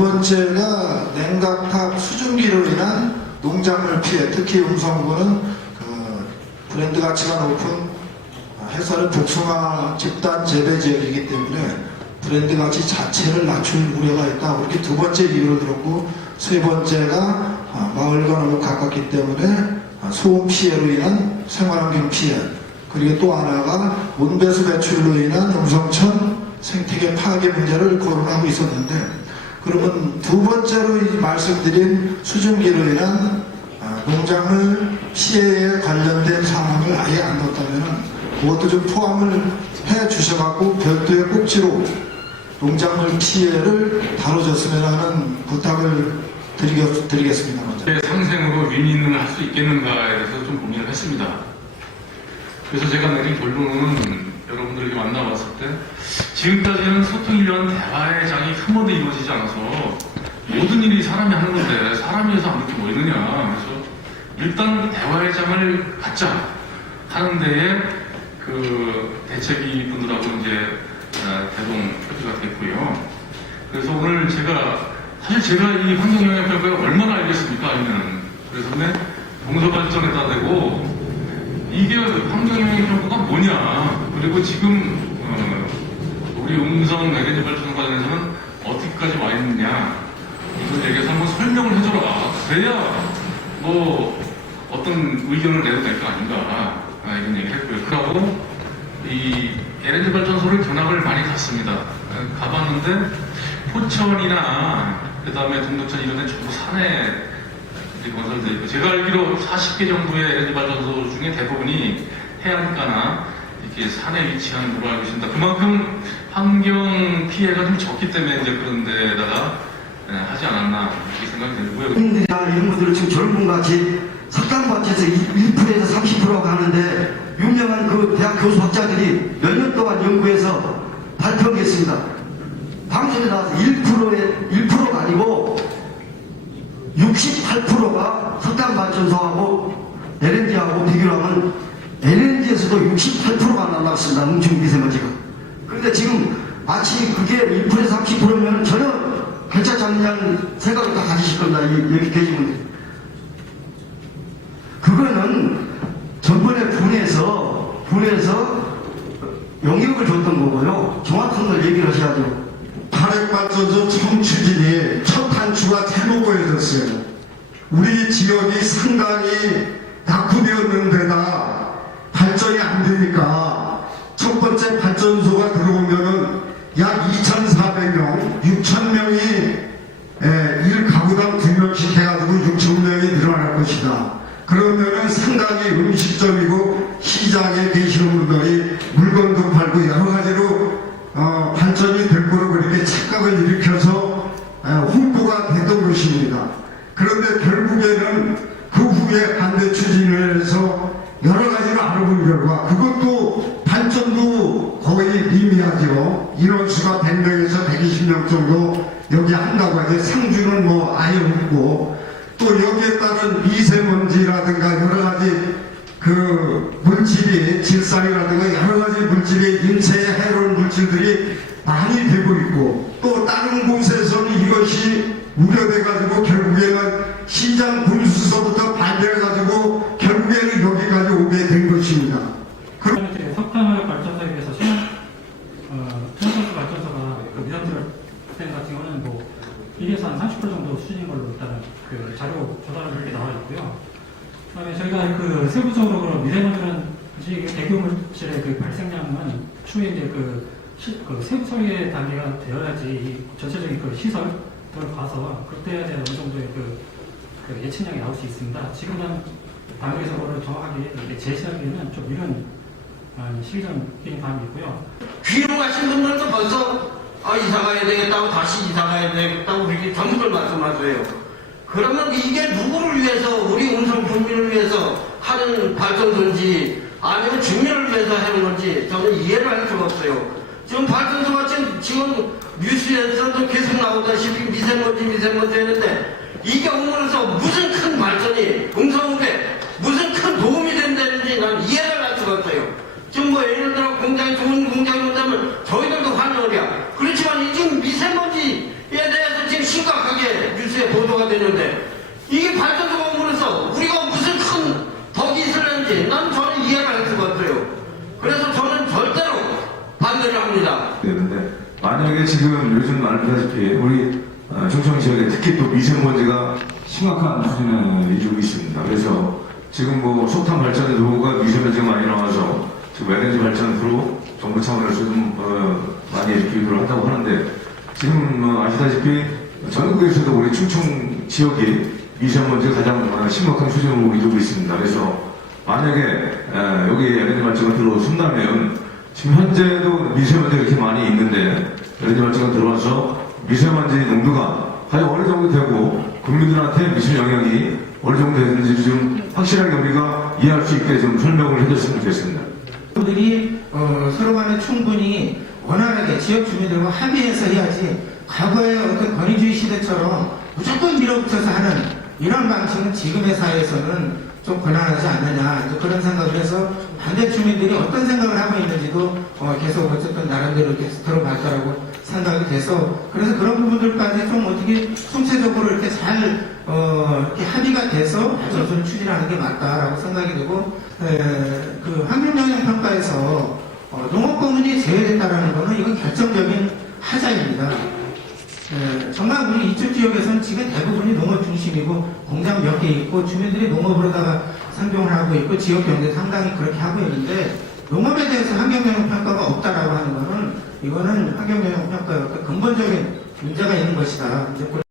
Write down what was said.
번째가 냉각탑 수증기로 인한 농작물 피해, 특히 음성군은 브랜드 가치가 높은 해산의 복숭아 집단 재배 지역이기 때문에 브랜드 가치 자체를 낮출 우려가 있다. 그렇게 두 번째 이유를 들었고, 세 번째가 마을과 너무 가깝기 때문에 소음 피해로 인한 생활환경 피해, 그리고 또 하나가 온배수 배출로 인한 음성천 생태계 파괴 문제를 거론하고 있었는데, 그러면 두 번째로 말씀드린 수증기로 인한 농작물 피해에 관련된 상황을 아예 안 넣었다면 그것도 좀 포함을 해 주셔갖고 별도의 꼭지로 농작물 피해를 다뤄줬으면 하는 부탁을 드리겠습니다. 먼저. 상생으로 윈윈을 할 수 있겠는가에 대해서 좀 고민을 했습니다. 그래서 제가 내린 결론은 여러분들에게 만나봤을 때 지금까지는 소통을 위한 대화의 장이 한 번도 이루어지지 않아서 모든 일이 사람이 하는 건데 사람이 해서 아무렇게 뭐 있느냐. 그래서 일단 대화의 장을 갖자 하는 데에 그 대책위 분들하고 이제 대동 표기가 됐고요. 그래서 오늘 사실 제가 이 환경영향평가를 얼마나 알겠습니까? 아니면 그래서 동서발전에다 대고 이게 환경영향평가가 뭐냐, 그리고 지금 우리 음성 에너지 발전 관련해서는 어디까지 와 있느냐, 이걸 얘기해서 한번 설명을 해줘라. 그래야 뭐 어떤 의견을 내도 될 거 아닌가, 이런 얘기를 했고요. 그러고 이 에너지 발전소를 견학을 많이 갔습니다. 가봤는데 포천이나 그 다음에 동두천 이런 데 전부 산에 건설되어 있고, 제가 알기로 40개 정도의 에너지 발전소 중에 대부분이 해안가나 이렇게 산에 위치한 걸로 알고 있습니다. 그만큼 환경 피해가 좀 적기 때문에 이제 그런 데다가 하지 않았나 이렇게 생각이 들고요. 국민들이나 이런 분들은 지금 젊은같이 석탄밭에서 1%에서 30%가 가는데 유명한 그 대학 교수 학자들이 몇 년 동안 연구해서 발표했습니다. 방송에 나와서 1%가 아니고 68%가 석탄발전소하고 LNG하고 비교를 하면 LNG에서도 68%가 나왔습니다. 음중미세먼지가. 그런데 지금 마치 그게 1%에서 30%면 전혀 괜찮지 않느냐는 생각을 다 가지실 겁니다. 여기 계신 분들. 그거는 전번에 분해서 영역을 줬던 거고요. 정확한 걸 얘기를 하셔야죠. 탄핵발전소 처음 추진이 첫 단추가 잘못 보여졌어요. 우리 지역이 상당히 낙후되었는 데다 발전이 안 되니까 첫 번째 발전소가 들어오면은 약 2,400명, 6,000명이 1가구당 2명씩 해가지고 6,000명이 늘어날 것이다. 그러면은 상당히 음식점이고 시장에 계시는 분들이 물건도 팔고 여러 가지로 발전이 될 거로 그렇게 착각을 일으켜서 홍보가 됐던 것입니다. 그런데 결국에는 그 후에 반대 추진을 해서 여러 가지로 알아본 결과 그것도 발전도 거의 미미하죠. 인원수가 100명에서 120명 정도 여기 한다고 하죠. 상주는 뭐 아예 없고, 또 여기에 따른 미세먼지라든가 여러 가지 그 물질이 질산이라든가 여러 가지 물질이 인체에 해로운 물질들이 많이 되고 있고, 또 다른 곳에서는 이것이 우려돼 가지고 결국에는 시장 분수서부터 발표해 가지고 결국에는 여기까지 오게 된 것입니다. 석탄화력 발전소에 비해서 천연가스 발전소가 그 미세먼지 같은 경우는 뭐 1에서 한 30% 정도 수준인 걸로 일단 그 자료 조사를 그렇게 나와 있고요. 그다음에 저희가 그 세부적으로 미세먼지는 대기오물질의 그 발생량은 추후에 이제 그 세부 처리의 단계가 되어야지 이 전체적인 그 시설 들어가서 그때에 대한 어느 정도의 그 예측량이 나올 수 있습니다. 지금은 단계에서 그걸 정확하게 제시하기에는 좀 이런 시기적인 감이 있고요. 귀로 가신 분들도 벌써 이사 가야 되겠다고 다시 이사 가야 되겠다고 그렇게 전부들 말씀하세요. 그러면 이게 누구를 위해서, 우리 음성 국민을 위해서 하는 발전소인지 아니면 주민을 위해서 하는 건지 저는 이해를 할 수가 없어요. 지금 발전소가 지금 뉴스에서도 계속 나오다시피 미세먼지 했는데 이게 오면서 무슨 큰 발전이 음성에 무슨 큰 도움이 된다는지 난 이해를 할 수가 없어요. 지금 뭐 예를 들어 공장이 좋은 공장이 온다면 저희들도 환영을 해요. 그렇지만 지금 미세먼지에 대해서 지금 심각 뉴스에 보도가 되는데 이게 발전소가 오면서 우리가 무슨 큰 덕이 있을는지 저는 이해가 할 수가 없어요. 그래서 저는 절대로 반대를 합니다. 되는데 만약에 지금 요즘 알다시피 우리 충청 지역에 특히 또 미세먼지가 심각한 수준을 이루고 있습니다. 그래서 지금 뭐 석탄 발전 도구가 미세먼지가 많이 나와서 지금 LNG 발전으로 정부 차원에서 좀 많이 이렇게 유도를 한다고 하는데 지금 아시다시피 전국에서도 우리 충청 지역이 미세먼지가 가장 심각한 수준으로 이루고 있습니다. 그래서 만약에 여기 LNG 발전가 들어선다면 지금 현재도 미세먼지가 이렇게 많이 있는데 LNG 발전가 들어와서 미세먼지 농도가 과연 어느 정도 되고 국민들한테 미칠 영향이 어느 정도 되는지 좀 확실하게 우리가 이해할 수 있게 좀 설명을 해줬으면 좋겠습니다. 들이 서로 간에 충분히 원활하게 지역 주민들과 합의해서 해야지 과거의 어떤 권위주의 시대처럼 무조건 밀어붙여서 하는 이런 방식은 지금의 사회에서는 좀 곤란하지 않느냐 이제 그런 생각을 해서 반대 주민들이 어떤 생각을 하고 있는지도 계속 어쨌든 나름대로 이렇게 들어갈 거라고 생각이 돼서 그래서 그런 부분들까지 좀 어떻게 총체적으로 이렇게 잘 이렇게 합의가 돼서 발전소를 추진하는 게 맞다라고 생각이 되고 그 환경영향 평가에서 농업부문이 제외됐다라는 거는 이건 결정적인 하자입니다. 정말 우리 이쪽 지역에서는 지금 대부분이 농업 중심이고 공장 몇 개 있고 주민들이 농업으로다가 생존을 하고 있고 지역 경제 상당히 그렇게 하고 있는데 농업에 대해서 환경영향 평가가 없다라고 하는 거는 이거는 환경영향 평가의 근본적인 문제가 있는 것이다. 이제